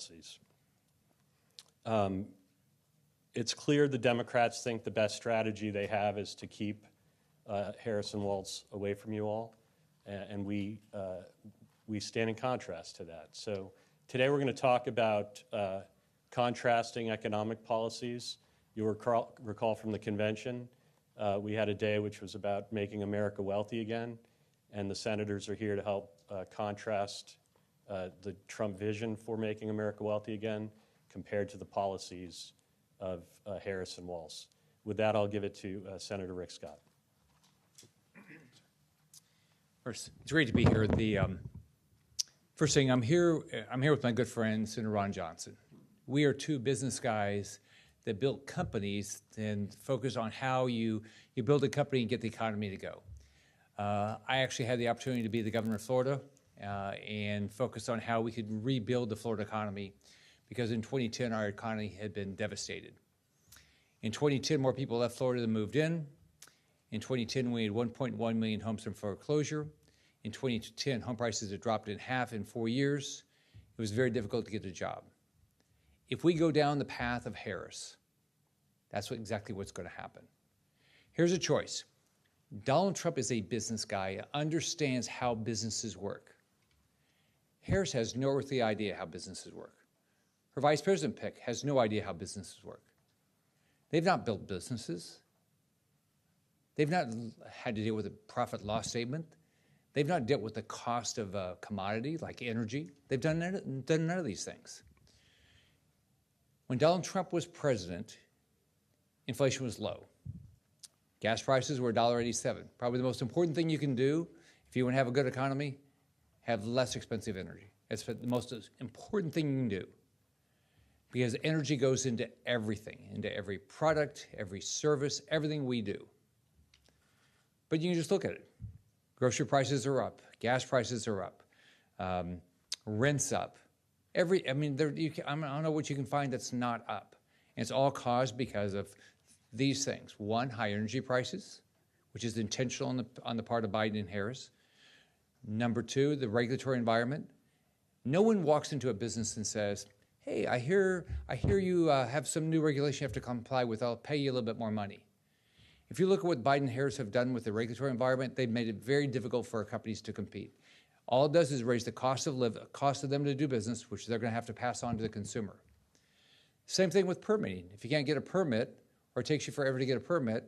policies. It's clear the Democrats think the best strategy they have is to keep Harris and Walz away from you all, and we stand in contrast to that. So today we're going to talk about contrasting economic policies. You'll recall from the convention, we had a day which was about making America wealthy again, and the senators are here to help contrast the Trump vision for making America wealthy again compared to the policies of Harris and Walz. With that, I'll give it to Senator Rick Scott. First, it's great to be here. First thing, I'm here with my good friend, Senator Ron Johnson. We are two business guys that built companies and focus on how you build a company and get the economy to go. I actually had the opportunity to be the governor of Florida and focus on how we could rebuild the Florida economy, because in 2010, our economy had been devastated. In 2010, more people left Florida than moved in. In 2010, we had 1.1 million homes in foreclosure. In 2010, home prices had dropped in half in 4 years. It was very difficult to get a job. If we go down the path of Harris, that's exactly what's going to happen. Here's a choice. Donald Trump is a business guy, understands how businesses work. Harris has no earthly idea how businesses work. Her vice president pick has no idea how businesses work. They've not built businesses. They've not had to deal with a profit loss statement. They've not dealt with the cost of a commodity like energy. They've done none of these things. When Donald Trump was president, inflation was low. Gas prices were $1.87. Probably the most important thing you can do if you want to have a good economy, have less expensive energy. It's the most important thing you can do, because energy goes into everything, into every product, every service, everything we do. But you can just look at it. Grocery prices are up. Gas prices are up. Rent's up. I don't know what you can find that's not up. And it's all caused because of these things. One, high energy prices, which is intentional on the part of Biden and Harris. Number two, the regulatory environment. No one walks into a business and says, hey, I hear you have some new regulation you have to comply with. I'll pay you a little bit more money. If you look at what Biden and Harris have done with the regulatory environment, they've made it very difficult for our companies to compete. All it does is raise the cost of them to do business, which they're going to have to pass on to the consumer. Same thing with permitting. If you can't get a permit, or it takes you forever to get a permit,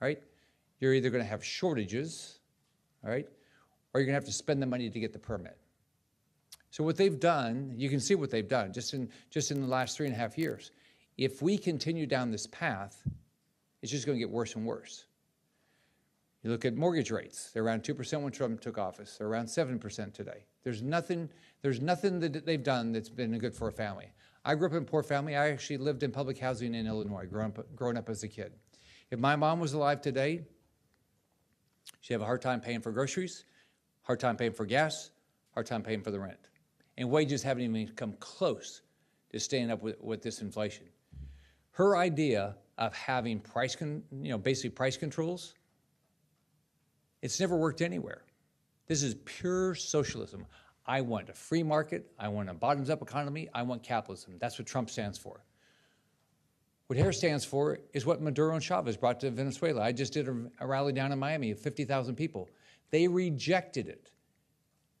right, you're either going to have shortages, all right, or you're going to have to spend the money to get the permit. So what they've done, you can see what they've done just in the last 3.5 years. If we continue down this path, it's just going to get worse and worse. You look at mortgage rates. They're around 2% when Trump took office. They're around 7% today. There's nothing that they've done that's been good for a family. I grew up in a poor family. I actually lived in public housing in Illinois, growing up as a kid. If my mom was alive today, she'd have a hard time paying for groceries, hard time paying for gas, hard time paying for the rent. And wages haven't even come close to staying up with this inflation. Her idea of having basically price controls, it's never worked anywhere. This is pure socialism. I want a free market. I want a bottoms-up economy. I want capitalism. That's what Trump stands for. What Harris stands for is what Maduro and Chavez brought to Venezuela. I just did a rally down in Miami of 50,000 people. They rejected it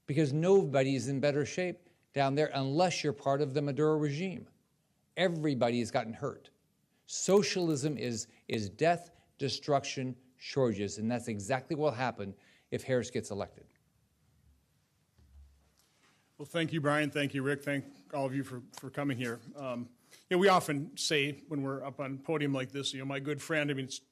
because nobody is in better shape down there unless you're part of the Maduro regime. Everybody has gotten hurt. Socialism is death, destruction, shortages, and that's exactly what will happen if Harris gets elected. Well, thank you, Brian. Thank you, Rick. Thank all of you for coming here. We often say when we're up on a podium like this, my good friend, it's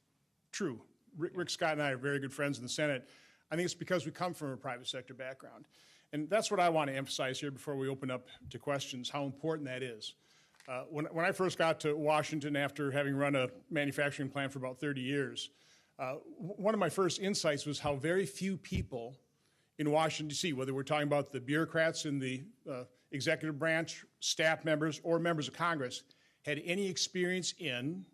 true. Rick Scott and I are very good friends in the Senate. I think it's because we come from a private sector background. And that's what I want to emphasize here before we open up to questions, how important that is. When I first got to Washington after having run a manufacturing plant for about 30 years, one of my first insights was how very few people in Washington, D.C., whether we're talking about the bureaucrats in the executive branch, staff members, or members of Congress, had any experience in,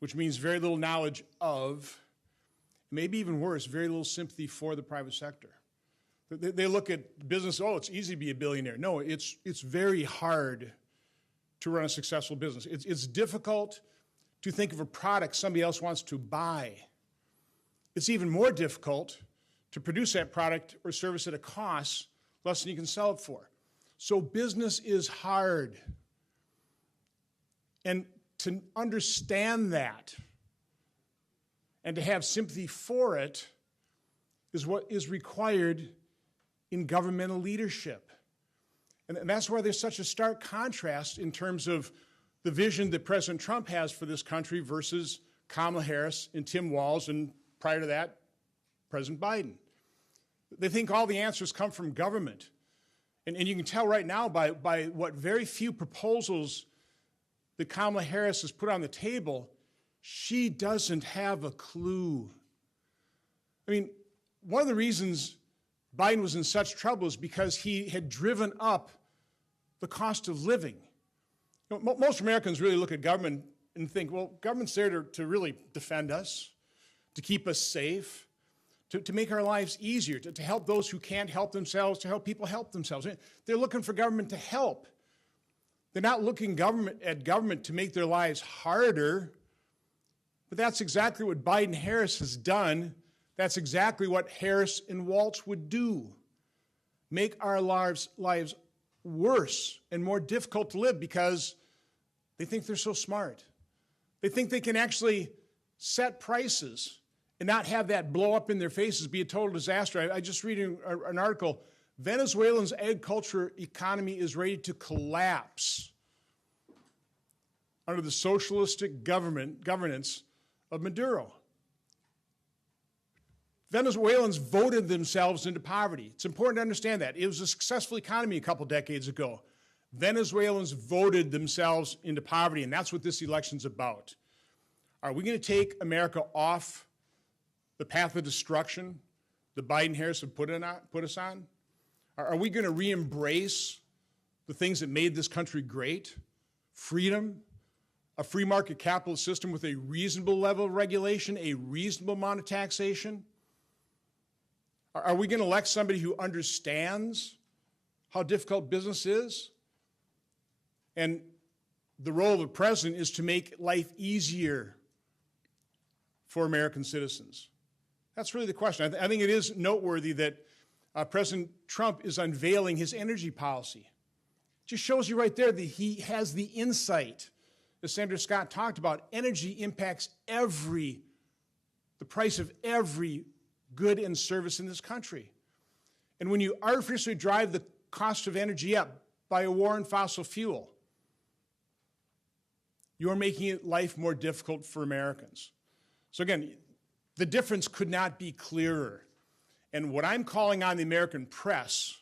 which means very little knowledge of, maybe even worse, very little sympathy for the private sector. They look at business, oh, it's easy to be a billionaire. No, it's very hard to run a successful business. It's difficult to think of a product somebody else wants to buy. It's even more difficult to produce that product or service at a cost less than you can sell it for. So business is hard. And to understand that and to have sympathy for it is what is required in governmental leadership. And that's why there's such a stark contrast in terms of the vision that President Trump has for this country versus Kamala Harris and Tim Walz, and prior to that, President Biden. They think all the answers come from government. And you can tell right now by what very few proposals that Kamala Harris has put on the table, she doesn't have a clue. I mean, one of the reasons Biden was in such trouble is because he had driven up the cost of living. You know, most Americans really look at government and think, well, government's there to really defend us, to keep us safe, to make our lives easier, to help those who can't help themselves, to help people help themselves. They're looking for government to help. They're not looking at government to make their lives harder. But that's exactly what Biden-Harris has done. That's exactly what Harris and Walz would do. Make our lives worse and more difficult to live because they think they're so smart. They think they can actually set prices and not have that blow up in their faces, be a total disaster. I just read an article, Venezuela's agriculture economy is ready to collapse under the socialistic governance of Maduro. Venezuelans voted themselves into poverty. It's important to understand that. It was a successful economy a couple decades ago. Venezuelans voted themselves into poverty, and that's what this election's about. Are we going to take America off the path of destruction that Biden-Harris have put us on? Are we going to re-embrace the things that made this country great? Freedom, a free market capitalist system with a reasonable level of regulation, a reasonable amount of taxation? Are we going to elect somebody who understands how difficult business is? And the role of the president is to make life easier for American citizens. That's really the question. I think it is noteworthy that President Trump is unveiling his energy policy. It just shows you right there that he has the insight, as Senator Scott talked about. Energy impacts the price of every good and service in this country. And when you artificially drive the cost of energy up by a war on fossil fuel, you're making life more difficult for Americans. So again, the difference could not be clearer. And what I'm calling on the American press,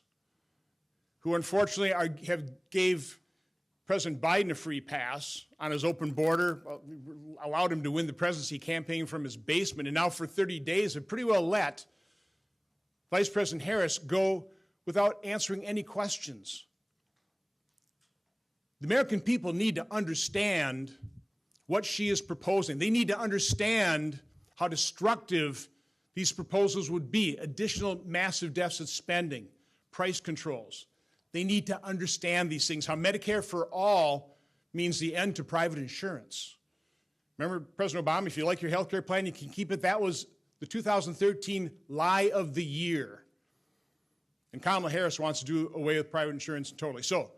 who unfortunately gave President Biden a free pass on his open border, allowed him to win the presidency campaign from his basement, and now for 30 days have pretty well let Vice President Harris go without answering any questions. The American people need to understand what she is proposing. They need to understand how destructive these proposals would be. Additional massive deficit spending, price controls. They need to understand these things, how Medicare for all means the end to private insurance. Remember President Obama, if you like your health care plan, you can keep it. That was the 2013 lie of the year. And Kamala Harris wants to do away with private insurance totally. So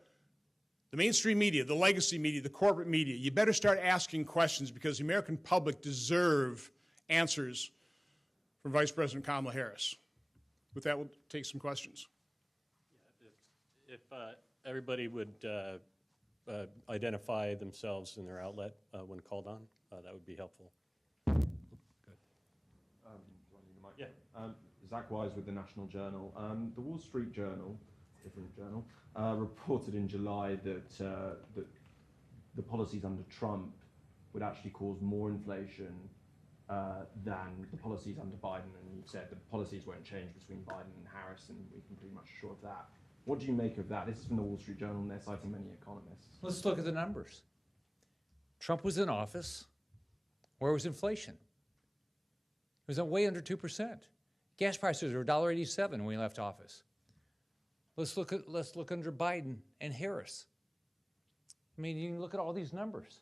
the mainstream media, the legacy media, the corporate media, you better start asking questions because the American public deserve answers from Vice President Kamala Harris. With that, we'll take some questions. If everybody would identify themselves and their outlet when called on, that would be helpful. Good. Yeah. Zach Wise with the National Journal. The Wall Street Journal, different journal, reported in July that the policies under Trump would actually cause more inflation than the policies under Biden, and you've said the policies won't change between Biden and Harris, and we can pretty much assure of that. What do you make of that? This is from the Wall Street Journal, and they're citing many economists. Let's look at the numbers. Trump was in office. Where was inflation? It was way under 2%. Gas prices are $1.87 when we left office. Let's look under Biden and Harris. I mean, you can look at all these numbers.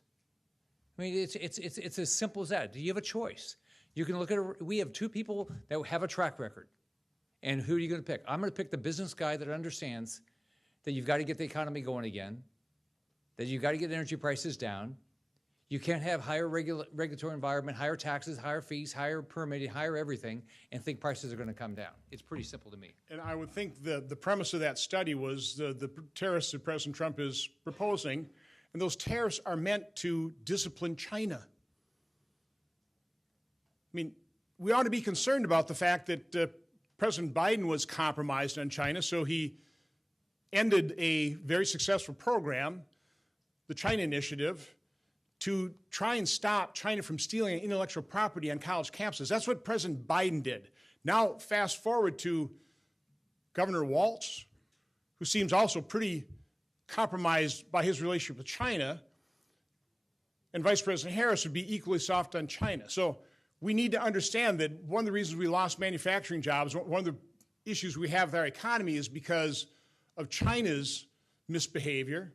I mean, it's as simple as that. Do you have a choice? You can look at we have two people that have a track record. And who are you going to pick? I'm going to pick the business guy that understands that you've got to get the economy going again, that you've got to get energy prices down. You can't have higher regulatory environment, higher taxes, higher fees, higher permitting, higher everything, and think prices are going to come down. It's pretty simple to me. And I would think the premise of that study was the tariffs that President Trump is proposing, and those tariffs are meant to discipline China. I mean, we ought to be concerned about the fact that President Biden was compromised on China, so he ended a very successful program, the China Initiative, to try and stop China from stealing intellectual property on college campuses. That's what President Biden did. Now, fast forward to Governor Walz, who seems also pretty compromised by his relationship with China, and Vice President Harris would be equally soft on China. So we need to understand that one of the reasons we lost manufacturing jobs, one of the issues we have with our economy is because of China's misbehavior,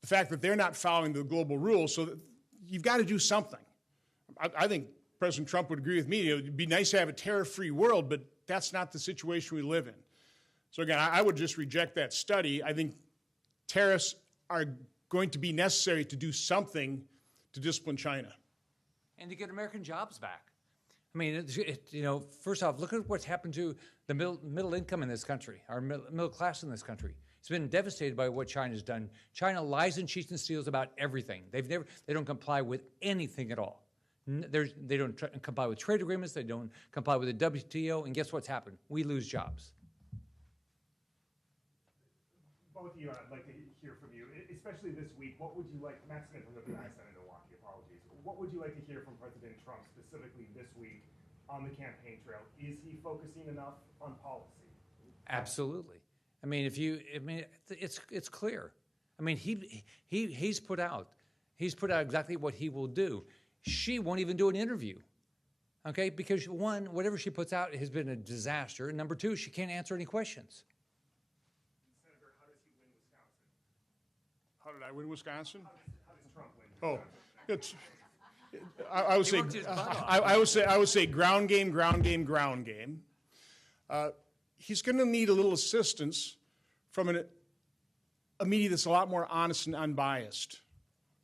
the fact that they're not following the global rules, so that you've got to do something. I think President Trump would agree with me. It would be nice to have a tariff-free world, but that's not the situation we live in. So again, I would just reject that study. I think tariffs are going to be necessary to do something to discipline China. And to get American jobs back. I mean, first off, look at what's happened to the middle income in this country, our middle class in this country. It's been devastated by what China's done. China lies and cheats and steals about everything. They don't comply with anything at all. They don't comply with trade agreements. They don't comply with the WTO. And guess what's happened? We lose jobs. Both of you, I'd like to hear from you, especially this week. What would you like, Matt Smith from WDCA in Milwaukee, apologies. What would you like to hear from President Trump specifically this week on the campaign trail? Is he focusing enough on policy? Absolutely. I mean, it's clear. I mean, he's put out exactly what he will do. She won't even do an interview, okay? Because one, whatever she puts out has been a disaster. And number two, she can't answer any questions. Senator, how does he win Wisconsin? How did I win Wisconsin? How does Trump win Wisconsin? I would say ground game, ground game, ground game. He's going to need a little assistance from a media that's a lot more honest and unbiased.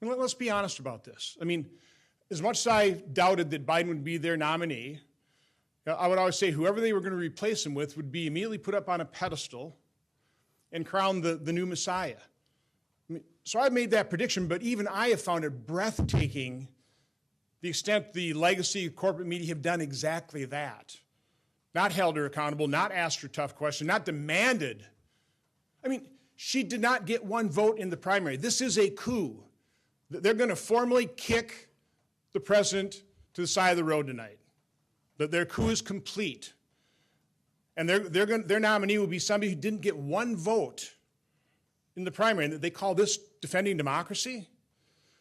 I mean, let's be honest about this. I mean, as much as I doubted that Biden would be their nominee, I would always say whoever they were going to replace him with would be immediately put up on a pedestal and crowned the new Messiah. I mean, so I made that prediction, but even I have found it breathtaking the extent the legacy of corporate media have done exactly that. Not held her accountable, not asked her tough questions, not demanded. I mean, she did not get one vote in the primary. This is a coup. They're going to formally kick the president to the side of the road tonight. Their coup is complete. And their nominee will be somebody who didn't get one vote in the primary. And they call this defending democracy?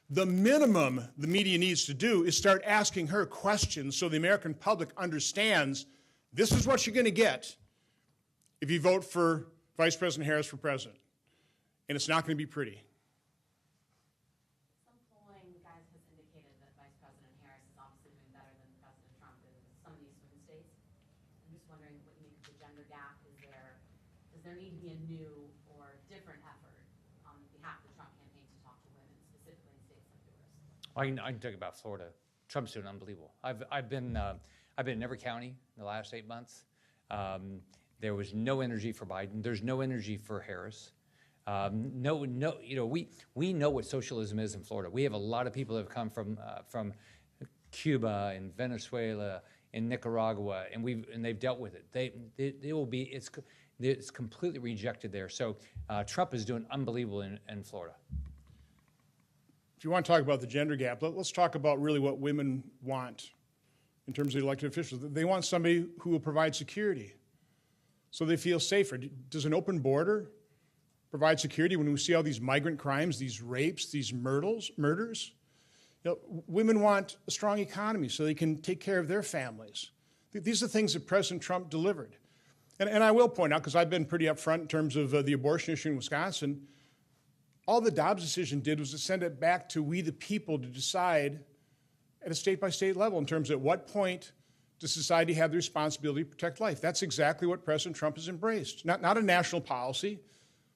The minimum the media needs to do is start asking her questions so the American public understands this is what you're going to get if you vote for Vice President Harris for president. And it's not going to be pretty. Some polling, guys, has indicated that Vice President Harris is obviously doing better than President Trump in some of these swing states. I'm just wondering what you make of the gender gap. Does there need to be a new or different effort on behalf of the Trump campaign to talk to women, specifically in states like yours? I can talk about Florida. Trump's doing unbelievable. I've been in every county in the last 8 months. There was no energy for Biden. There's no energy for Harris. We know what socialism is in Florida. We have a lot of people that have come from Cuba and Venezuela and Nicaragua, and they've dealt with it. It's completely rejected there. So Trump is doing unbelievable in Florida. If you want to talk about the gender gap, let's talk about really what women want in terms of the elected officials. They want somebody who will provide security so they feel safer. Does an open border provide security when we see all these migrant crimes, these rapes, these murders? Women want a strong economy so they can take care of their families. These are things that President Trump delivered. And I will point out, because I've been pretty upfront in terms of the abortion issue in Wisconsin, all the Dobbs decision did was to send it back to we the people to decide at a state-by-state level in terms of at what point does society have the responsibility to protect life. That's exactly what President Trump has embraced. Not a national policy,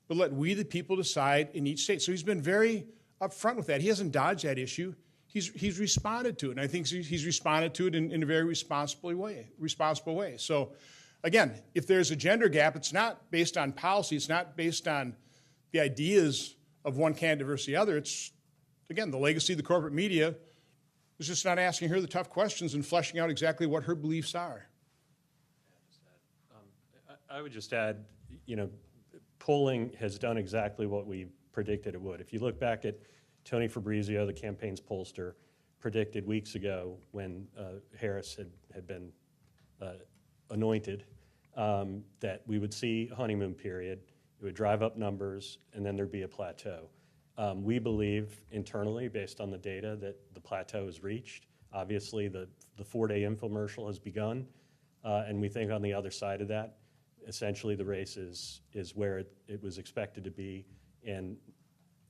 but let we the people decide in each state. So he's been very upfront with that. He hasn't dodged that issue. He's responded to it, and I think he's responded to it in a very responsible way. So, again, if there's a gender gap, it's not based on policy. It's not based on the ideas of one candidate versus the other. It's, again, the legacy of the corporate media is just not asking her the tough questions and fleshing out exactly what her beliefs are. I would just add, polling has done exactly what we predicted it would. If you look back at Tony Fabrizio, the campaign's pollster, predicted weeks ago when Harris had been anointed that we would see a honeymoon period, it would drive up numbers, and then there'd be a plateau. We believe internally, based on the data, that the plateau is reached. Obviously, the 4-day infomercial has begun, and we think on the other side of that, essentially the race is where it was expected to be, and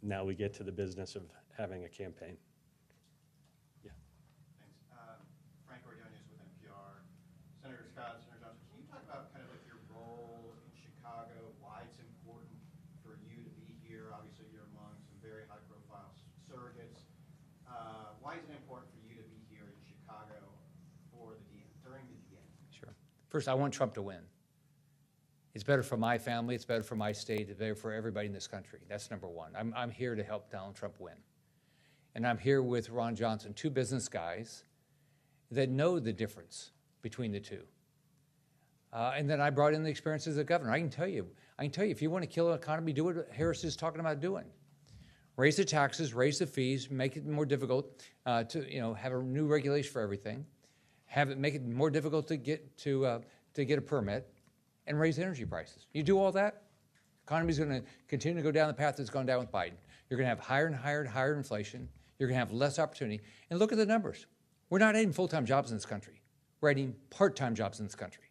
now we get to the business of having a campaign. Yeah. Thanks. Frank Ordonez with NPR. Senator Scott, Senator Johnson, can you talk about kind of like your role in Chicago, why it's important for you to be here? Obviously, you're among some very high-profile surrogates. Why is it important for you to be here in Chicago during the DNC? Sure. First, I want Trump to win. It's better for my family, it's better for my state, it's better for everybody in this country. That's number one. I'm here to help Donald Trump win. And I'm here with Ron Johnson, two business guys that know the difference between the two. And then I brought in the experience as a governor. I can tell you, if you want to kill an economy, do what Harris is talking about doing. Raise the taxes, raise the fees, make it more difficult to have a new regulation for everything, make it more difficult to get a permit, and raise energy prices. You do all that, the economy's going to continue to go down the path that's gone down with Biden. You're going to have higher and higher and higher inflation. You're going to have less opportunity. And look at the numbers. We're not adding full-time jobs in this country. We're adding part-time jobs in this country.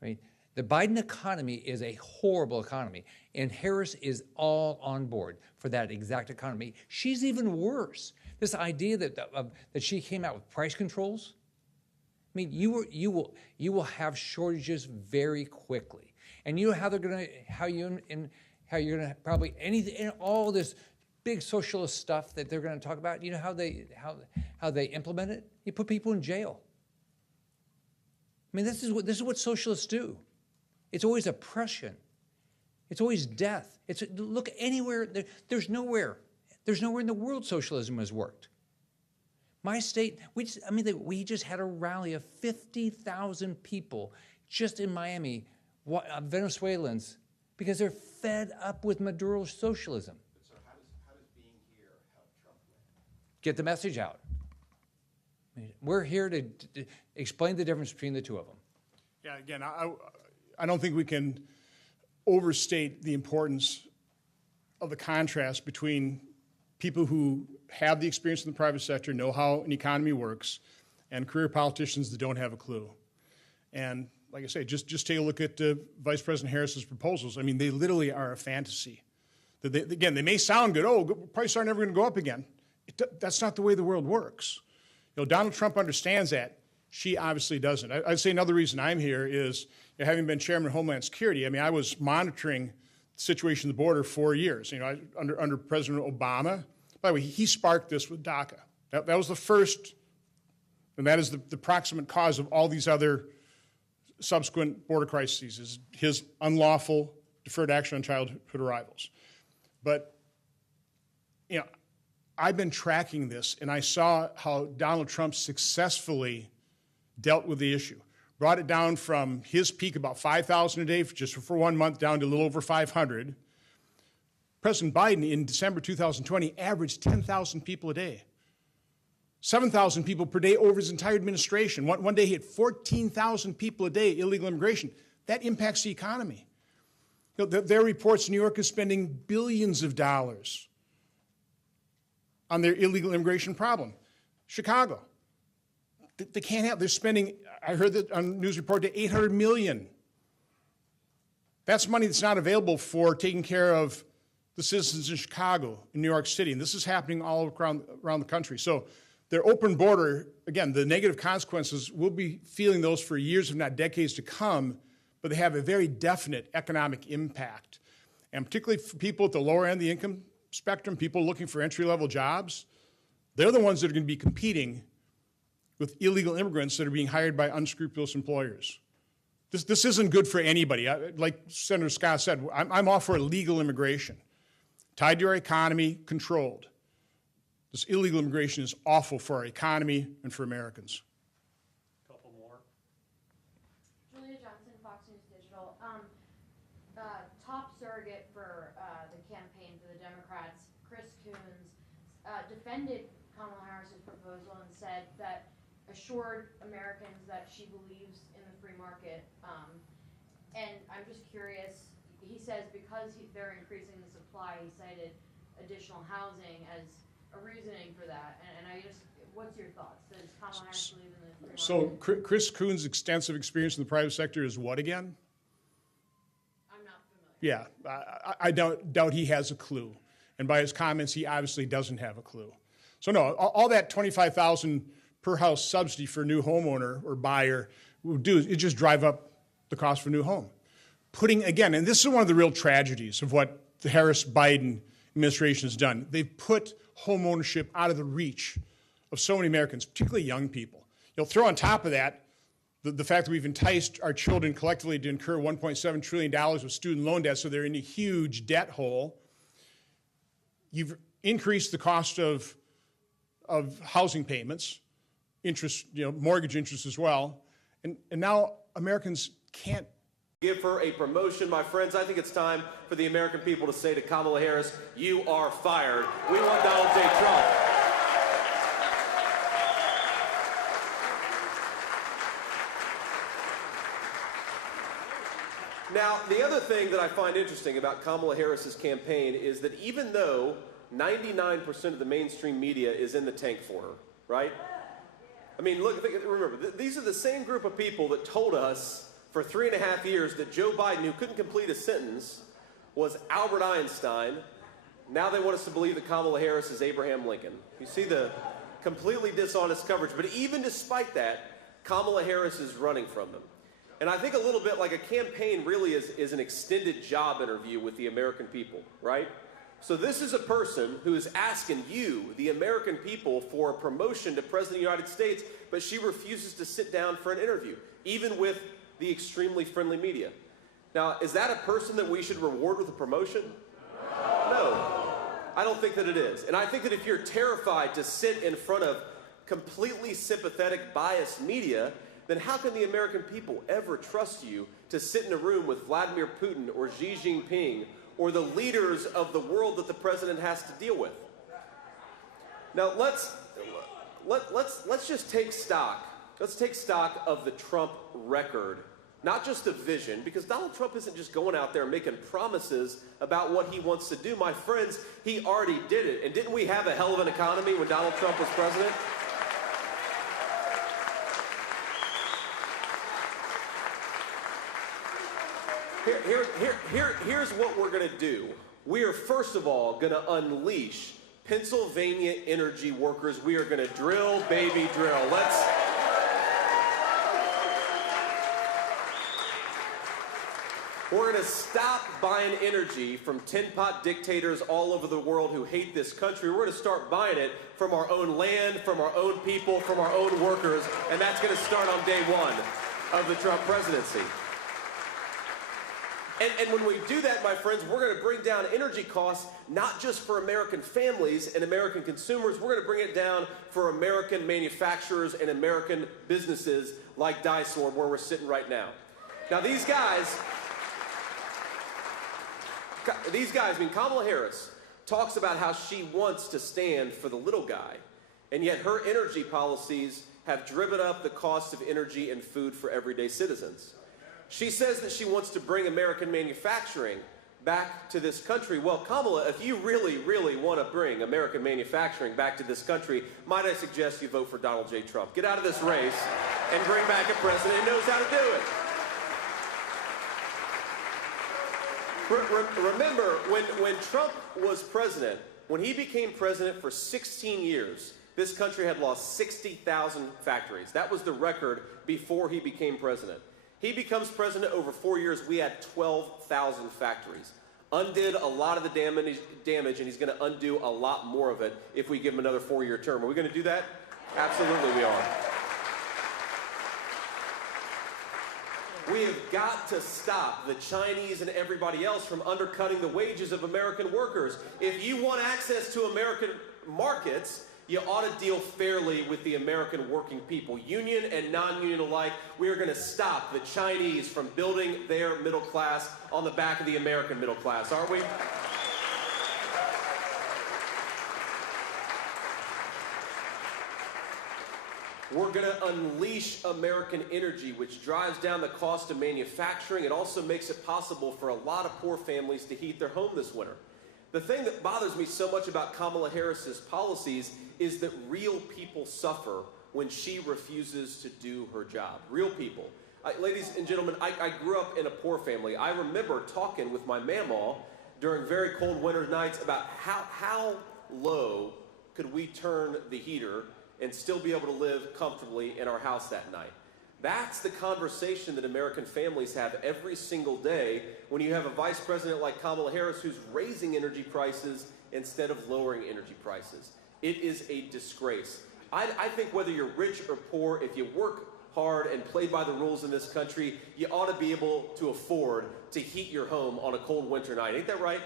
I mean, the Biden economy is a horrible economy, and Harris is all on board for that exact economy. She's even worse. This idea that she came out with price controls. I mean, you will have shortages very quickly, and you know how you're gonna probably all this big socialist stuff that they're going to talk about. You know how they implement it? You put people in jail. I mean, this is what socialists do. It's always oppression. It's always death. Look anywhere. There's nowhere in the world socialism has worked. My state, we just had a rally of 50,000 people just in Miami, Venezuelans, because they're fed up with Maduro's socialism. So how does being here help Trump win? Get the message out. We're here to explain the difference between the two of them. Yeah, again, I don't think we can overstate the importance of the contrast between people who have the experience in the private sector, know how an economy works, and career politicians that don't have a clue. And like I say, just take a look at Vice President Harris's proposals. I mean, they literally are a fantasy. Again, they may sound good. Oh, prices aren't ever going to go up again. That's not the way the world works. Donald Trump understands that. She obviously doesn't. I'd say another reason I'm here is, having been chairman of Homeland Security, I was monitoring the situation at the border for years. Under President Obama. By the way, he sparked this with DACA. That was the first, and that is the proximate cause of all these other subsequent border crises, is his unlawful deferred action on childhood arrivals. But, I've been tracking this, and I saw how Donald Trump successfully dealt with the issue. Brought it down from his peak, about 5,000 a day, just for 1 month, down to a little over 500. President Biden, in December 2020, averaged 10,000 people a day. 7,000 people per day over his entire administration. One day he had 14,000 people a day, illegal immigration. That impacts the economy. There are reports New York is spending billions of dollars on their illegal immigration problem. Chicago, they can't have, they're spending, I heard that on news report to $800 million. That's money that's not available for taking care of the citizens in Chicago, in New York City, and this is happening all around the country. So their open border, again, the negative consequences, we'll be feeling those for years, if not decades to come, but they have a very definite economic impact. And particularly for people at the lower end of the income spectrum, people looking for entry-level jobs, they're the ones that are going to be competing with illegal immigrants that are being hired by unscrupulous employers. This isn't good for anybody. Like Senator Scott said, I'm all for legal immigration, tied to our economy, controlled. This illegal immigration is awful for our economy and for Americans. Couple more. Julia Johnson, Fox News Digital. Top surrogate for the campaign for the Democrats, Chris Coons, defended Kamala Harris's proposal and said that assured Americans that she believes in the free market. And I'm just curious, he says because they're increasing the supply, he cited additional housing as a reasoning for that. And I just, what's your thoughts? Does Kamala Harris believe in the free market? So Chris Coons' extensive experience in the private sector is what again? I'm not familiar. Yeah, I doubt he has a clue. And by his comments, he obviously doesn't have a clue. So no, all that $25,000 per house subsidy for a new homeowner or buyer will do is it just drive up the cost for a new home. Putting, again, and this is one of the real tragedies of what the Harris-Biden administration has done. They've put home ownership out of the reach of so many Americans, particularly young people. You'll throw on top of that the fact that we've enticed our children collectively to incur $1.7 trillion of student loan debt, so they're in a huge debt hole. You've increased the cost of housing payments, interest, mortgage interest as well, and now Americans can't give her a promotion. My friends, I think it's time for the American people to say to Kamala Harris, you are fired. We want Donald J. Trump. Now, the other thing that I find interesting about Kamala Harris's campaign is that even though 99% of the mainstream media is in the tank for her, right? I mean, look, remember, these are the same group of people that told us for 3.5 years that Joe Biden, who couldn't complete a sentence, was Albert Einstein. Now they want us to believe that Kamala Harris is Abraham Lincoln. You see the completely dishonest coverage. But even despite that, Kamala Harris is running from them. And I think a little bit like a campaign really is an extended job interview with the American people, right? So this is a person who is asking you, the American people, for a promotion to President of the United States, but she refuses to sit down for an interview, even with the extremely friendly media. Now, is that a person that we should reward with a promotion? No, I don't think that it is. And I think that if you're terrified to sit in front of completely sympathetic, biased media, then how can the American people ever trust you to sit in a room with Vladimir Putin or Xi Jinping or the leaders of the world that the president has to deal with? Now let's just take stock. Let's take stock of the Trump record, not just the vision, because Donald Trump isn't just going out there making promises about what he wants to do. My friends, he already did it. And didn't we have a hell of an economy when Donald Trump was president? Here's what we're going to do. We are, first of all, going to unleash Pennsylvania energy workers. We are going to drill, baby, drill. We're going to stop buying energy from tin-pot dictators all over the world who hate this country. We're going to start buying it from our own land, from our own people, from our own workers, and that's going to start on day one of the Trump presidency. And when we do that, my friends, we're going to bring down energy costs, not just for American families and American consumers. We're going to bring it down for American manufacturers and American businesses like Dysor, where we're sitting right now. Now, these guys, I mean, Kamala Harris talks about how she wants to stand for the little guy, and yet her energy policies have driven up the cost of energy and food for everyday citizens. She says that she wants to bring American manufacturing back to this country. Well, Kamala, if you really, really want to bring American manufacturing back to this country, might I suggest you vote for Donald J. Trump. Get out of this race and bring back a president who knows how to do it. Remember, when Trump was president, when he became president for 16 years, this country had lost 60,000 factories. That was the record before he became president. He becomes president over 4 years, we had 12,000 factories. Undid a lot of the damage, and he's going to undo a lot more of it if we give him another 4-year term. Are we going to do that? Absolutely we are. We have got to stop the Chinese and everybody else from undercutting the wages of American workers. If you want access to American markets, you ought to deal fairly with the American working people, union and non-union alike. We are going to stop the Chinese from building their middle class on the back of the American middle class, aren't we? We're going to unleash American energy, which drives down the cost of manufacturing. It also makes it possible for a lot of poor families to heat their home this winter. The thing that bothers me so much about Kamala Harris's policies is that real people suffer when she refuses to do her job. Real people. Ladies and gentlemen, I grew up in a poor family. I remember talking with my mamaw during very cold winter nights about how low could we turn the heater and still be able to live comfortably in our house that night. That's the conversation that American families have every single day when you have a vice president like Kamala Harris who's raising energy prices instead of lowering energy prices. It is a disgrace. I think whether you're rich or poor, if you work hard and play by the rules in this country, you ought to be able to afford to heat your home on a cold winter night. Ain't that right?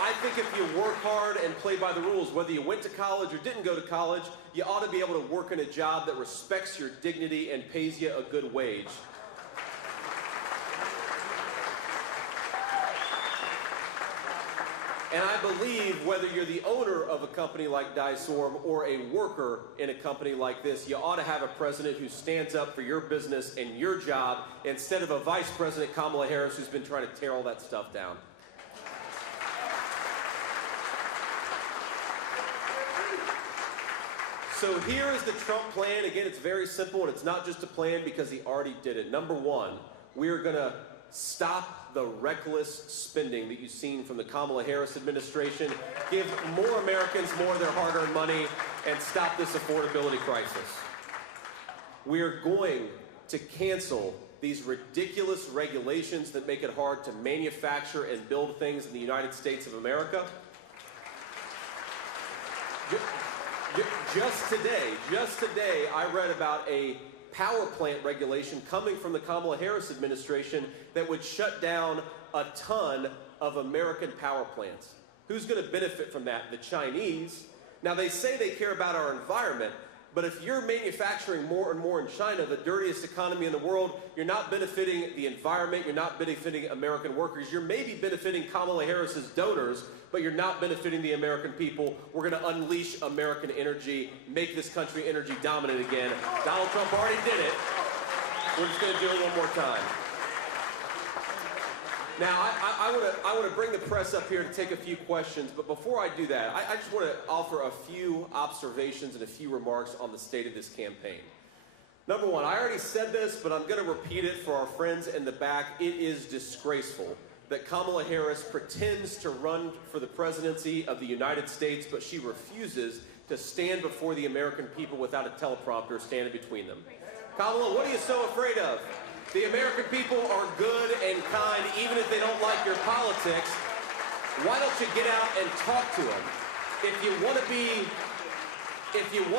I think if you work hard and play by the rules, whether you went to college or didn't go to college, you ought to be able to work in a job that respects your dignity and pays you a good wage. And I believe whether you're the owner of a company like Dysorm or a worker in a company like this, you ought to have a president who stands up for your business and your job instead of a vice president, Kamala Harris, who's been trying to tear all that stuff down. So here is the Trump plan. Again, it's very simple, and it's not just a plan because he already did it. Number one, we are going to stop the reckless spending that you've seen from the Kamala Harris administration, give more Americans more of their hard-earned money, and stop this affordability crisis. We are going to cancel these ridiculous regulations that make it hard to manufacture and build things in the United States of America. Just today, I read about a power plant regulation coming from the Kamala Harris administration that would shut down a ton of American power plants. Who's going to benefit from that? The Chinese. Now, they say they care about our environment, but if you're manufacturing more and more in China, the dirtiest economy in the world, you're not benefiting the environment, you're not benefiting American workers, you're maybe benefiting Kamala Harris's donors, but you're not benefiting the American people. We're going to unleash American energy, make this country energy dominant again. Donald Trump already did it. We're just going to do it one more time. Now, I want to bring the press up here to take a few questions, but before I do that, I just want to offer a few observations and a few remarks on the state of this campaign. Number one, I already said this, but I'm going to repeat it for our friends in the back. It is disgraceful that Kamala Harris pretends to run for the presidency of the United States, but she refuses to stand before the American people without a teleprompter standing between them. Kamala, what are you so afraid of? The American people are good and kind, even if they don't like your politics. Why don't you get out and talk to them? If you want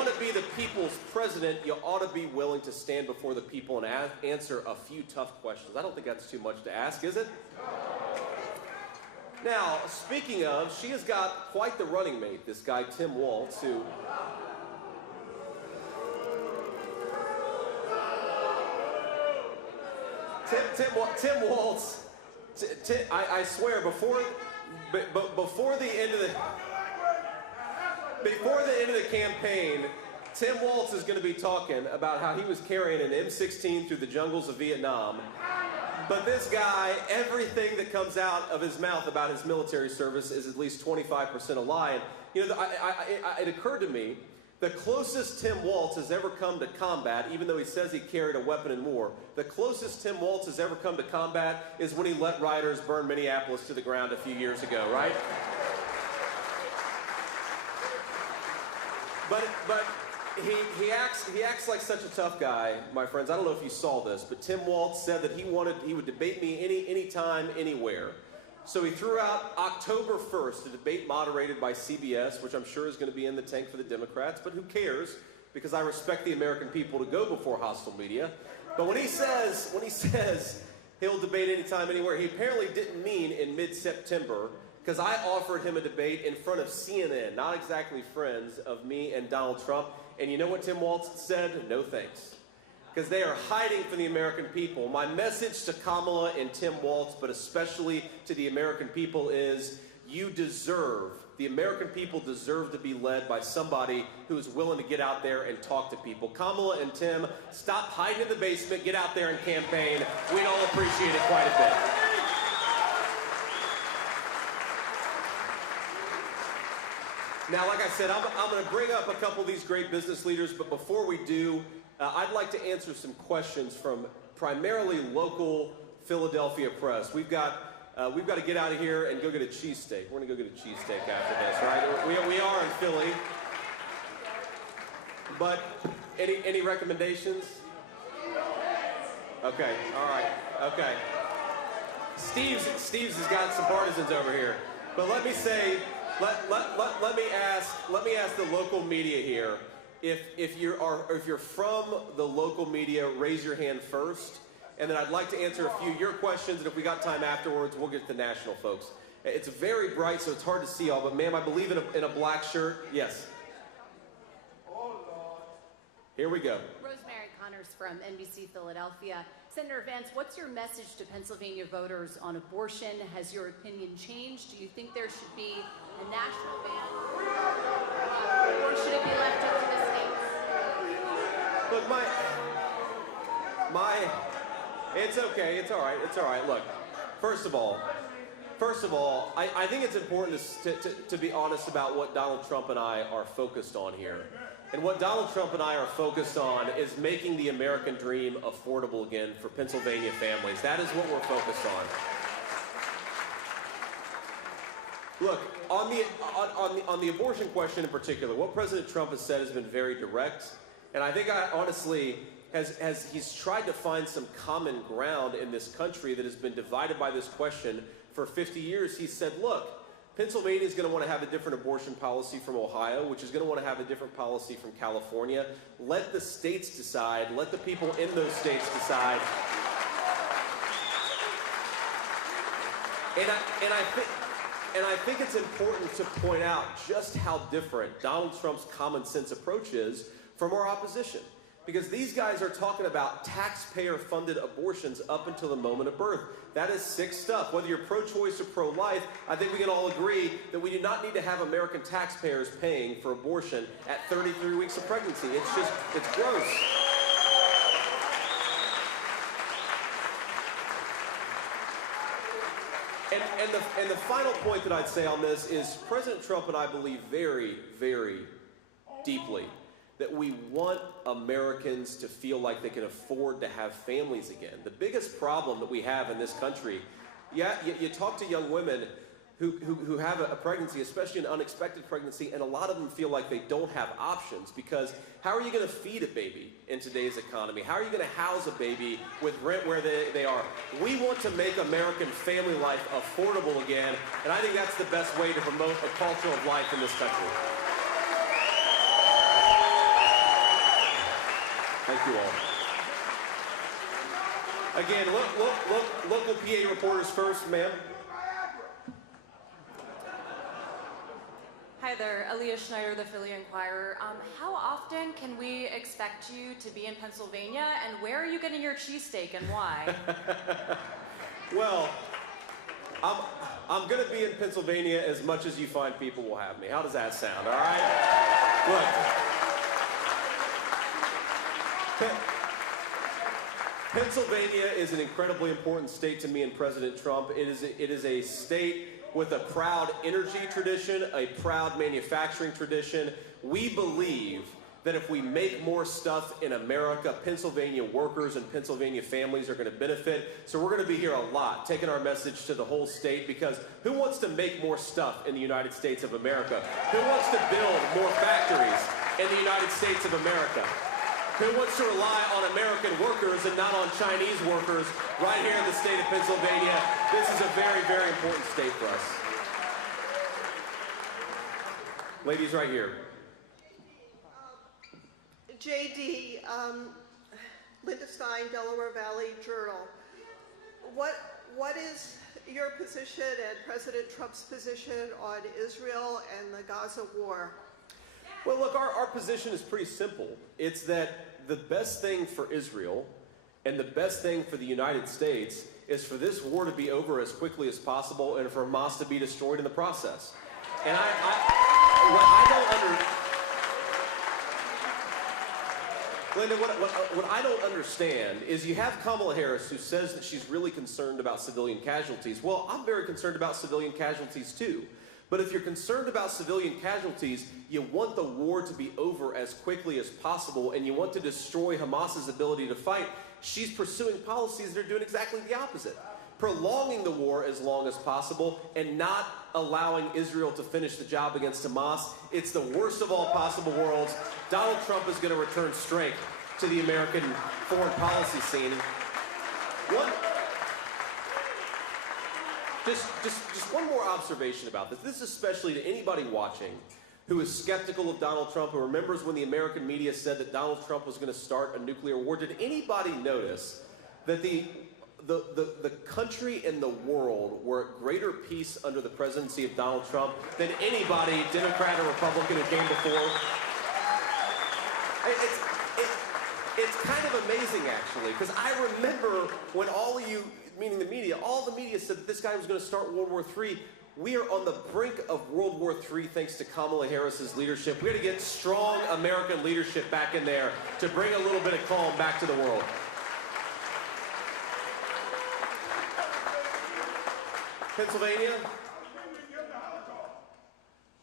to be the people's president, you ought to be willing to stand before the people and answer a few tough questions. I don't think that's too much to ask, is it? Now, speaking of, she has got quite the running mate, this guy Tim Walz, who... Tim Walz, I swear, before the end of the campaign, Tim Walz is going to be talking about how he was carrying an M16 through the jungles of Vietnam. But this guy, everything that comes out of his mouth about his military service is at least 25% a lie. And, you know, it occurred to me, the closest Tim Walz has ever come to combat, even though he says he carried a weapon in war, the closest Tim Walz has ever come to combat is when he let rioters burn Minneapolis to the ground a few years ago, right? But he acts like such a tough guy, my friends. I don't know if you saw this, but Tim Walz said that he would debate me anytime, anywhere. So he threw out October 1st, a debate moderated by CBS, which I'm sure is going to be in the tank for the Democrats, but who cares? Because I respect the American people to go before hostile media. But when he says he'll debate anytime, anywhere, he apparently didn't mean in mid-September, because I offered him a debate in front of CNN, not exactly friends of me and Donald Trump. And you know what Tim Walz said? No thanks. Because they are hiding from the American people. My message to Kamala and Tim Walz, but especially to the American people, is the American people deserve to be led by somebody who is willing to get out there and talk to people. Kamala and Tim, stop hiding in the basement, get out there and campaign. We'd all appreciate it quite a bit. Now, like I said, I'm going to bring up a couple of these great business leaders, but before we do, I'd like to answer some questions from primarily local Philadelphia press. We've got to get out of here and go get a cheesesteak. We're going to go get a cheesesteak after this, right? We are in Philly. But any recommendations? Okay, all right, okay. Steve's has got some partisans over here. But let me say, let me ask the local media here. If you're from the local media, raise your hand first, and then I'd like to answer a few of your questions, and if we got time afterwards, we'll get to the national folks. It's very bright, so it's hard to see all, but ma'am, I believe in a black shirt. Yes. Here we go. Rosemary Connors from NBC Philadelphia. Senator Vance, what's your message to Pennsylvania voters on abortion? Has your opinion changed? Do you think there should be a national ban, or should it be left up to the states? Look, it's okay. It's all right. It's all right. Look, first of all, I think it's important to be honest about what Donald Trump and I are focused on here. And what Donald Trump and I are focused on is making the American dream affordable again for Pennsylvania families. That is what we're focused on. Look, on the abortion question in particular, what President Trump has said has been very direct, and I think honestly he's tried to find some common ground in this country that has been divided by this question for 50 years. He said, look, Pennsylvania is going to want to have a different abortion policy from Ohio, which is going to want to have a different policy from California. Let the states decide. Let the people in those states decide. And I think it's important to point out just how different Donald Trump's common sense approach is from our opposition. Because these guys are talking about taxpayer-funded abortions up until the moment of birth. That is sick stuff. Whether you're pro-choice or pro-life, I think we can all agree that we do not need to have American taxpayers paying for abortion at 33 weeks of pregnancy. It's gross. And the final point that I'd say on this is President Trump and I believe very, very deeply that we want Americans to feel like they can afford to have families again. The biggest problem that we have in this country, you talk to young women who have a pregnancy, especially an unexpected pregnancy, and a lot of them feel like they don't have options because how are you going to feed a baby in today's economy? How are you going to house a baby with rent where they are? We want to make American family life affordable again, and I think that's the best way to promote a culture of life in this country. Thank you all. Again, local PA reporters first, ma'am. Hi there, Aaliyah Schneider, the Philly Inquirer. How often can we expect you to be in Pennsylvania, and where are you getting your cheesesteak and why? Well, I'm going to be in Pennsylvania as much as you find people will have me. How does that sound, all right? Look. Pennsylvania is an incredibly important state to me and President Trump. It is a state with a proud energy tradition, a proud manufacturing tradition. We believe that if we make more stuff in America, Pennsylvania workers and Pennsylvania families are going to benefit. So we're going to be here a lot, taking our message to the whole state, because who wants to make more stuff in the United States of America? Who wants to build more factories in the United States of America? Who wants to rely on American workers and not on Chinese workers right here in the state of Pennsylvania? This is a very, very important state for us. Ladies right here. JD, Linda Stein, Delaware Valley Journal. What is your position and President Trump's position on Israel and the Gaza war? Well, look, our position is pretty simple. It's that the best thing for Israel and the best thing for the United States is for this war to be over as quickly as possible and for Hamas to be destroyed in the process. And Linda, what I don't understand is you have Kamala Harris, who says that she's really concerned about civilian casualties. Well, I'm very concerned about civilian casualties too. But if you're concerned about civilian casualties, you want the war to be over as quickly as possible, and you want to destroy Hamas's ability to fight. She's pursuing policies that are doing exactly the opposite. Prolonging the war as long as possible and not allowing Israel to finish the job against Hamas. It's the worst of all possible worlds. Donald Trump is going to return strength to the American foreign policy scene. Just one more observation about this. This is especially to anybody watching who is skeptical of Donald Trump, who remembers when the American media said that Donald Trump was going to start a nuclear war. Did anybody notice that the country and the world were at greater peace under the presidency of Donald Trump than anybody, Democrat or Republican, who came before? It's kind of amazing, actually, because I remember when all of you, meaning the media, all the media said that this guy was going to start World War III. We are on the brink of World War III thanks to Kamala Harris's leadership. We're going to get strong American leadership back in there to bring a little bit of calm back to the world. Pennsylvania?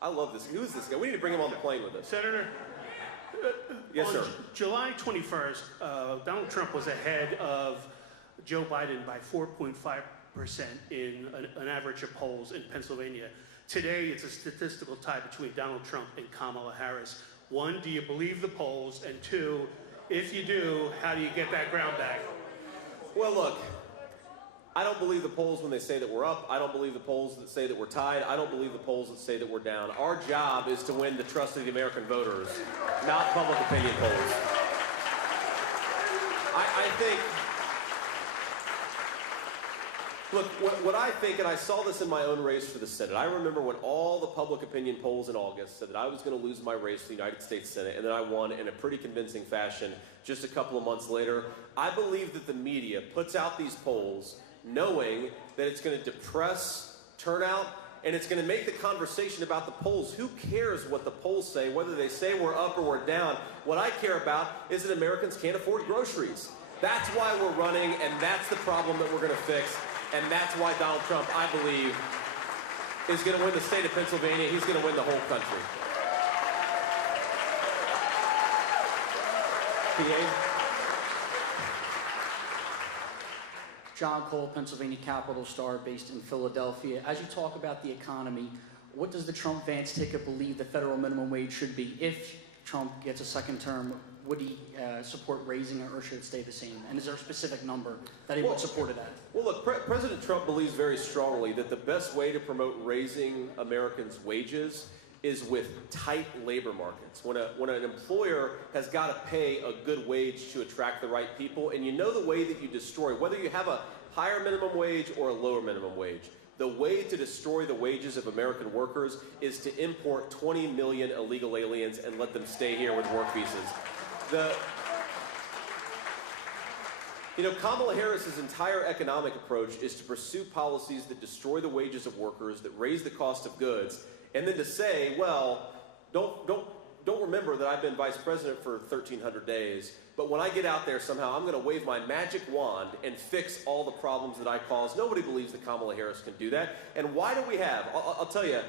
I love this. Who is this guy? We need to bring him on the plane with us. Senator? Yes, sir. On July 21st, Donald Trump was ahead of Joe Biden by 4.5% in an average of polls in Pennsylvania. Today, it's a statistical tie between Donald Trump and Kamala Harris. One, do you believe the polls? And two, if you do, how do you get that ground back? Well, look, I don't believe the polls when they say that we're up. I don't believe the polls that say that we're tied. I don't believe the polls that say that we're down. Our job is to win the trust of the American voters, not public opinion polls. I think, look, what I think, and I saw this in my own race for the Senate, I remember when all the public opinion polls in August said that I was going to lose my race for the United States Senate, and then I won in a pretty convincing fashion just a couple of months later. I believe that the media puts out these polls knowing that it's going to depress turnout, and it's going to make the conversation about the polls. Who cares what the polls say, whether they say we're up or we're down? What I care about is that Americans can't afford groceries. That's why we're running, and that's the problem that we're going to fix, and that's why Donald Trump, I believe, is going to win the state of Pennsylvania. He's going to win the whole country. PA? John Cole, Pennsylvania Capital Star, based in Philadelphia. As you talk about the economy, what does the Trump-Vance ticket believe the federal minimum wage should be? If Trump gets a second term, would he support raising it, or should it stay the same? And is there a specific number that he would support it at? Well, look, President Trump believes very strongly that the best way to promote raising Americans' wages is with tight labor markets. When an employer has got to pay a good wage to attract the right people, and you know the way that you destroy, whether you have a higher minimum wage or a lower minimum wage, the way to destroy the wages of American workers is to import 20 million illegal aliens and let them stay here with work visas. Kamala Harris's entire economic approach is to pursue policies that destroy the wages of workers, that raise the cost of goods, and then to say, well, don't remember that I've been vice president for 1,300 days. But when I get out there, somehow I'm going to wave my magic wand and fix all the problems that I cause. Nobody believes that Kamala Harris can do that. And why do we have, I'll tell you,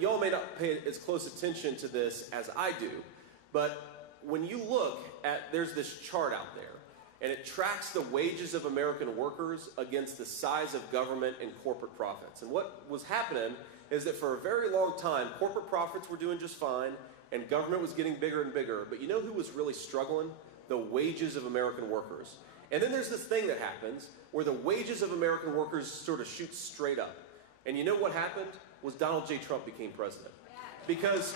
y'all may not pay as close attention to this as I do, but when you look at, there's this chart out there, and it tracks the wages of American workers against the size of government and corporate profits. And what was happening is that for a very long time, corporate profits were doing just fine, and government was getting bigger and bigger. But you know who was really struggling? The wages of American workers. And then there's this thing that happens where the wages of American workers sort of shoot straight up. And you know what happened? Was Donald J. Trump became president. Because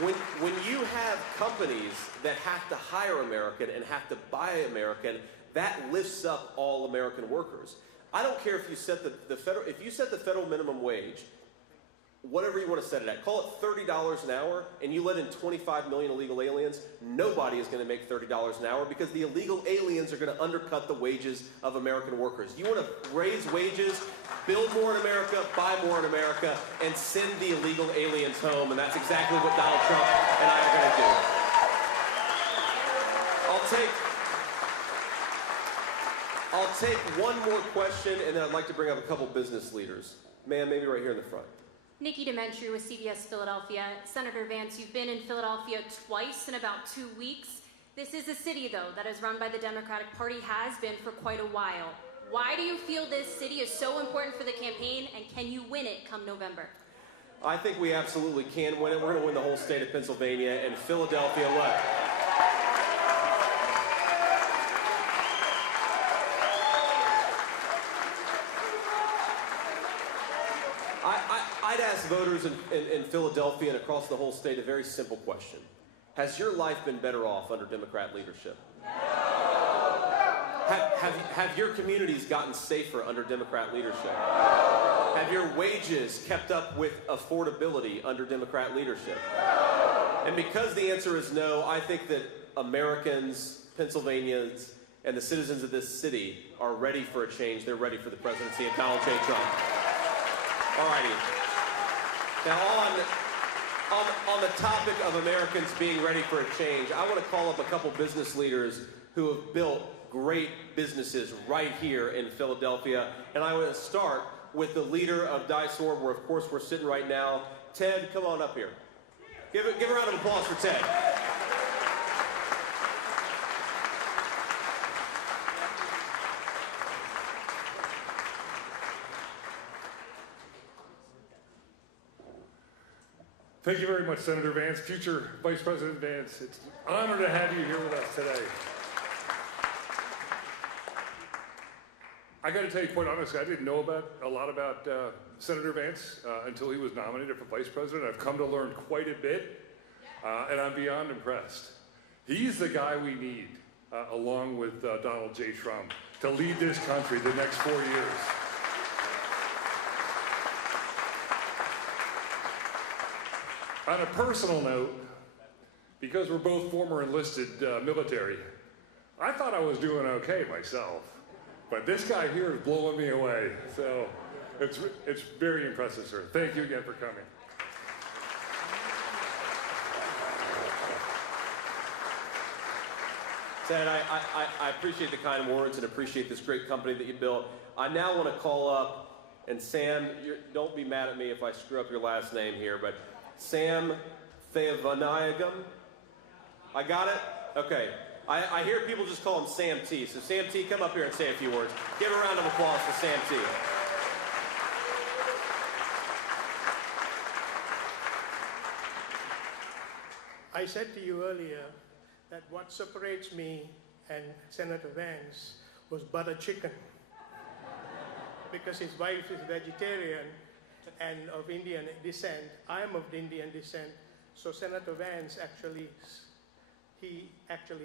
when you have companies that have to hire American and have to buy American, that lifts up all American workers. I don't care if you set if you set the federal minimum wage, whatever you want to set it at, call it $30 an hour, and you let in 25 million illegal aliens, nobody is going to make $30 an hour because the illegal aliens are going to undercut the wages of American workers. You want to raise wages, build more in America, buy more in America, and send the illegal aliens home, and that's exactly what Donald Trump and I are going to do. I'll take one more question, and then I'd like to bring up a couple business leaders. Ma'am, maybe right here in the front. Nikki Dementri with CBS Philadelphia. Senator Vance, you've been in Philadelphia twice in about 2 weeks. This is a city, though, that is run by the Democratic Party, has been for quite a while. Why do you feel this city is so important for the campaign, and can you win it come November? I think we absolutely can win it. We're going to win the whole state of Pennsylvania, and Philadelphia, look. I'd ask voters in Philadelphia and across the whole state a very simple question. Has your life been better off under Democrat leadership? Have your communities gotten safer under Democrat leadership? Have your wages kept up with affordability under Democrat leadership? And because the answer is no, I think that Americans, Pennsylvanians, and the citizens of this city are ready for a change. They're ready for the presidency of Donald J. Trump. All righty. Now, on the topic of Americans being ready for a change, I want to call up a couple business leaders who have built great businesses right here in Philadelphia. And I want to start with the leader of Dysor, where, of course, we're sitting right now. Ted, come on up here. Give a round of applause for Ted. Thank you very much, Senator Vance, future Vice President Vance. It's an honor to have you here with us today. I got to tell you quite honestly, I didn't know a lot about Senator Vance until he was nominated for Vice President. I've come to learn quite a bit, and I'm beyond impressed. He's the guy we need, along with Donald J. Trump, to lead this country the next 4 years. On a personal note, because we're both former enlisted military, I thought I was doing okay myself, but this guy here is blowing me away. So it's very impressive, sir. Thank you again for coming. Ted, I appreciate the kind words and appreciate this great company that you built. I now want to call up, and Sam, don't be mad at me if I screw up your last name here, but Sam Theavanayagam. I got it? Okay. I hear people just call him Sam T. So Sam T, come up here and say a few words. Give a round of applause for Sam T. I said to you earlier that what separates me and Senator Vance was butter chicken. Because his wife is vegetarian and of Indian descent. I am of Indian descent. So Senator Vance actually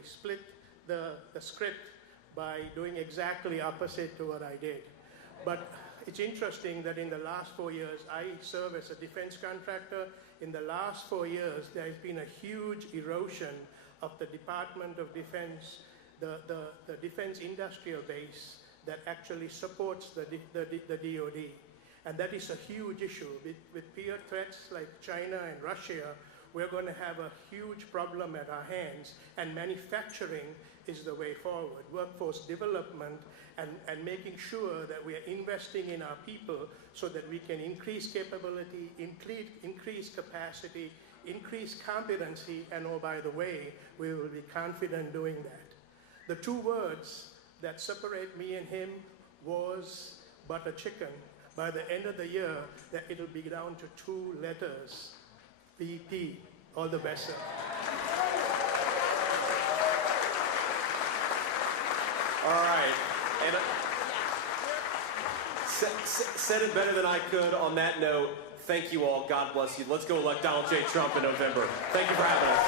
split the script by doing exactly opposite to what I did. But it's interesting that in the last 4 years, I serve as a defense contractor. In the last 4 years, there has been a huge erosion of the Department of Defense, the defense industrial base that actually supports the DoD. And that is a huge issue with peer threats like China and Russia, we're going to have a huge problem at our hands, and manufacturing is the way forward. Workforce development and making sure that we are investing in our people so that we can increase capability, increase capacity, increase competency, and oh, by the way, we will be confident doing that. The two words that separate me and him was butter chicken. By the end of the year, that it'll be down to 2 letters, PP. All the best, sir. All right. And said it better than I could on that note. Thank you all. God bless you. Let's go elect Donald J. Trump in November. Thank you for having us.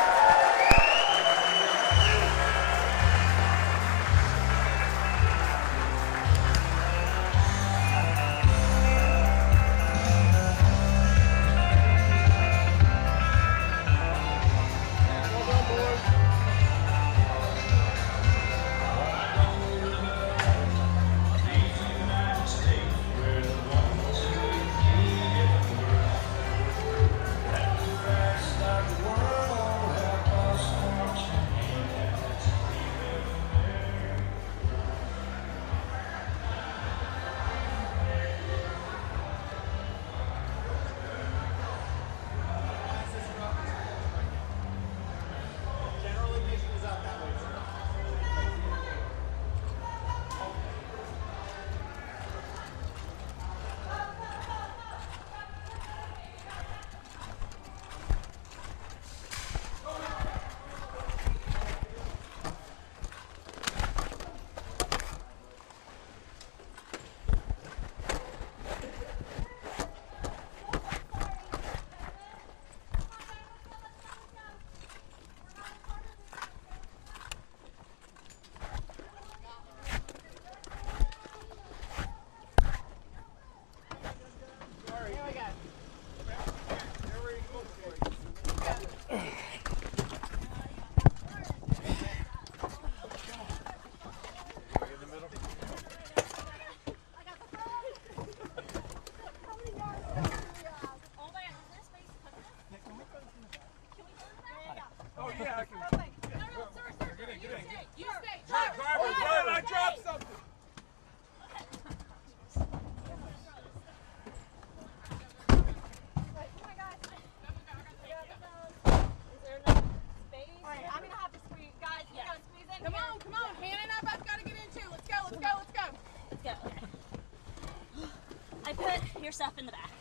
Your stuff in the back.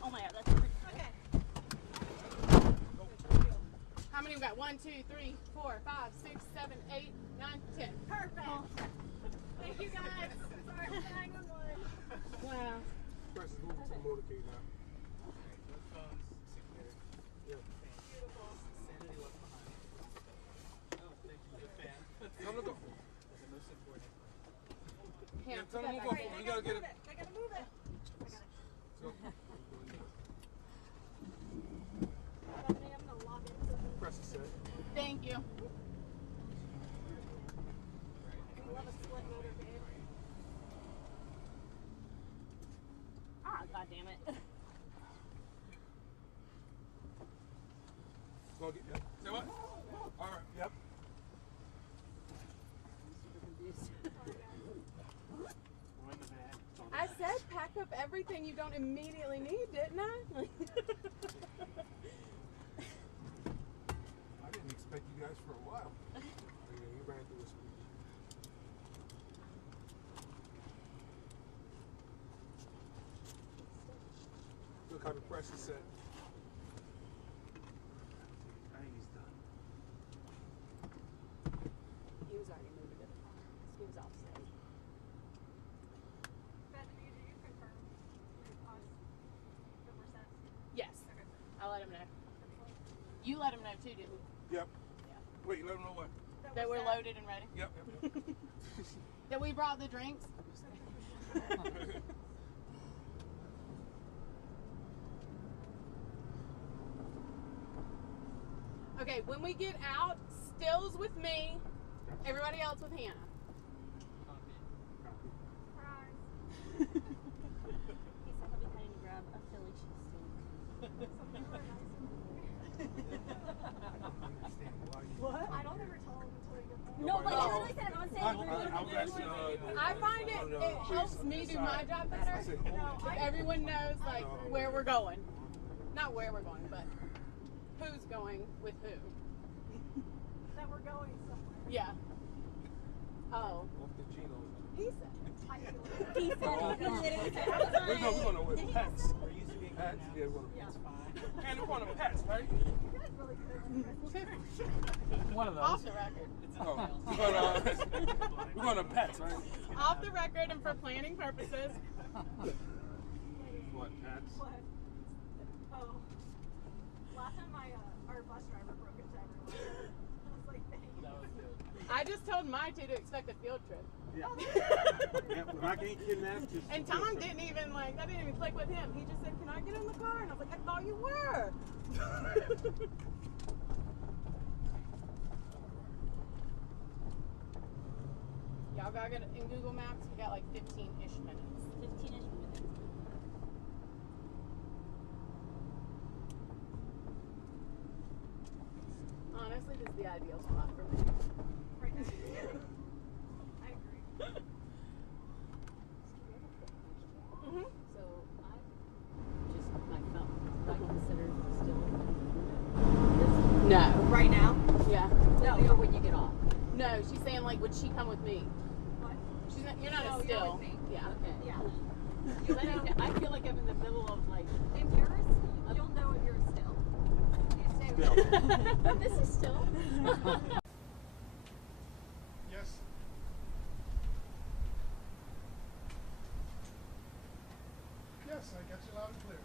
Oh my God, that's okay. How many we got? 1, 2, 3, 4, 5, 6, 7, 8, 9, 10. Perfect. Oh. Thank you guys. Sorry for hanging on one. Wow. Press is moving to the motorcade now. Beautiful. Sanity left behind. Oh, thank you, the fan. Come on, go. Hannah, tell them to move up. We gotta get it. They gotta move it. Press is set. Thank you. Ah, God damn it. Go get that. Say what? All right. Yep. I said pack up everything you don't immediately need, didn't I? I didn't expect you guys for a while. You ran through a speech. Look how the press is set. I think he's done. He was already moving it. He was off stage. Yes. I'll let him know. You let him know too, didn't you? Yep. Yeah. Wait, let him know what? That we're loaded and ready? Yep. That we brought the drinks? Okay, when we get out, stills with me, everybody else with Hannah. He said he'll be heading to grab a Philly cheesesteak. me do my job better? If everyone knows like where we're going. Not where we're going, but who's going with who. That we're going somewhere. Yeah. Oh. He said. He said. We're going with pets. Pets? Yeah, we're going to pets. And we're going to pets, right? One of those. Off the record. Oh, we're going to pets, right? Off the record and for planning purposes. What, pets? What? Oh. Last time our bus driver broke into everyone. I was like, thank you. That was good. I just told my two to expect a field trip. Yeah. Yeah, we're not getting kidnapped. Just And Tom didn't even that didn't even click with him. He just said, "Can I get in the car?" And I was like, "I thought you were." Y'all got it in Google Maps. We got like 15-ish minutes. 15-ish minutes. Honestly, this is the ideal spot for me. Right now. I agree. Mhm. So I consider still No. Right now? Yeah. no, or when you get off. No, she's saying like, would she come with me? What? She's not. You're not No, a you're still. with me. Yeah. Okay. Yeah. I feel like I'm in the middle of like. In Paris, you'll know if you're still. You stay with me. This is still. Yes. Yes, I got you loud and clear.